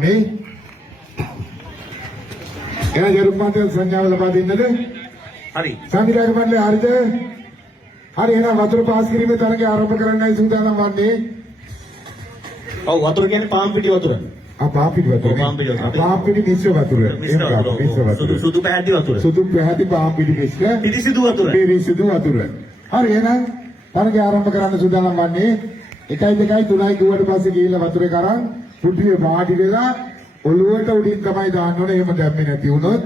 වන්නේ එන ජරුමාතේ සංඥාව ලබා දෙන්නද? හරි. සංවිධායක මණ්ඩලය හරිද? හරි එහෙනම් වතුර පාස් කිරීමේ තරඟය ආරම්භ කරන්නයි සූදානම් වන්නේ. ඔව් වතුර කියන්නේ පාම් පිටි වතුර. පාපිටි වතුර. පාපිටි මිශ්‍ර වතුර. මිශ්‍ර වතුර. සුදු පැහැති වතුර. සුදු පැහැති පාපිටි මිශ්‍ර. පිරිසිදු වතුර. පිරිසිදු වතුර. හරි එහෙනම් තරඟය ආරම්භ කරන්න සූදානම් වන්නේ 1 2 3යි ගුවට පස්සේ ගිහිල්ලා වතුරේ කරන් පුටියේ වාඩි වෙලා ඔළුවට උඩින් තමයි දාන්න ඕනේ. එහෙම දැම්මේ නැති වුණොත්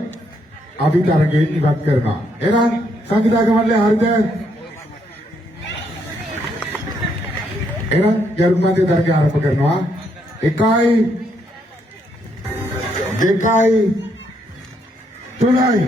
අපි තරඟයෙන් ඉවත් කරනවා. එහෙනම් සංවිධායක මණ්ඩලය හරිද? එහෙනම් ජරුමාතේ තරඟය ආරම්භ කරනවා. 1යි 2යි 3යි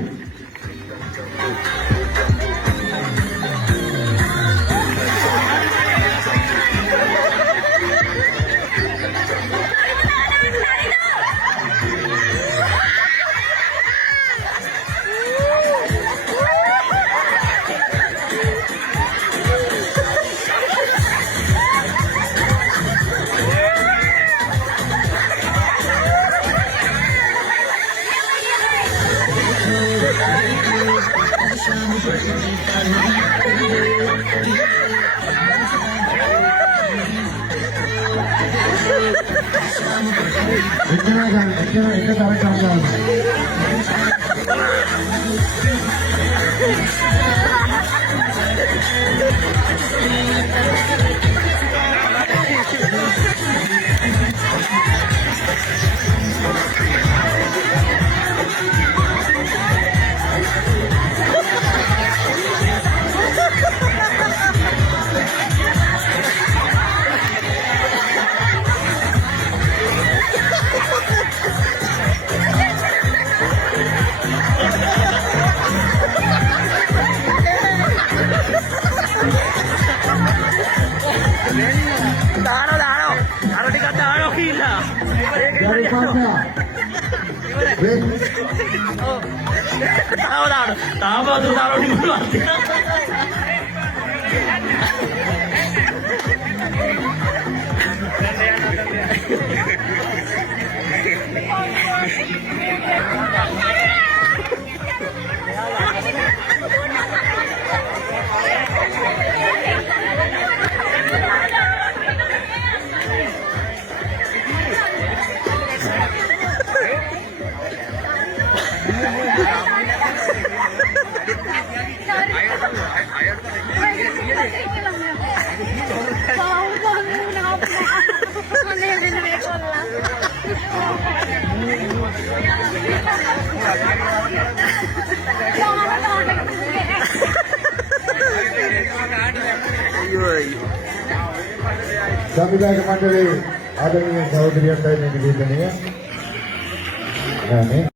සංවිධායක මණ්ඩලයේ ආදරණීය සහෝදරියන්ටයි මේ නිවේදනය.